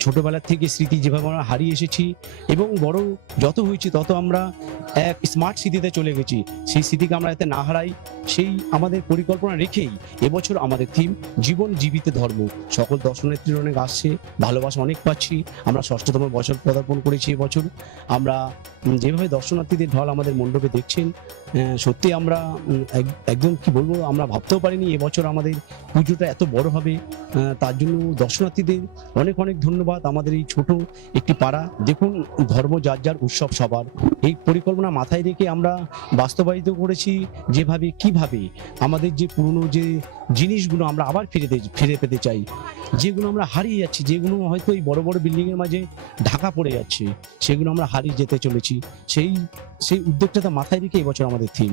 ছোটবেলার থেকে স্মৃতি যেভাবে আমরা হারিয়ে এসেছি এবং বড় যত হয়েছি তত আমরা এক স্মার্ট স্মৃতিতে চলে গেছি। সেই স্মৃতিকে আমরা যাতে না হারাই, সেই আমাদের পরিকল্পনা রেখেই এবছর আমাদের থিম জীবন জীবিত ধর্ম। সকল দর্শনার্থীর অনেক আসছে, ভালোবাসা অনেক পাচ্ছি। আমরা ষষ্ঠতম বছর পদার্পণ করেছি এবছর। আমরা যেভাবে দর্শনার্থীদের ঢল আমাদের মণ্ডপে দেখছেন সত্যি আমরা এক- একদম কি বলব, আমরা ভাবতেও পারিনি এবছর আমাদের পুজোটা এত বড় হবে। তার জন্য দর্শনার্থীদের অনেক অনেক ধন্যবাদ। আমাদের এই ছোট একটি পাড়া। দেখুন, ধর্ম যার যার উৎসব সবার। এই পরিকল্পনা মাথায় রেখে আমরা বাস্তবায়িত করেছি যেভাবে, কীভাবে আমাদের যে পুরনো যে জিনিসগুলো আমরা আবার ফিরে ফিরে পেতে চাই, যেগুলো আমরা হারিয়ে যাচ্ছি, যেগুলো হয়তো এই বড় বড় বিল্ডিংয়ের মাঝে ঢাকা পড়ে যাচ্ছে, সেগুলো আমরা হারিয়ে যেতে চলেছি। সেই সেই উদ্যোগটা মাথায় রেখে এবছর আমাদের থিম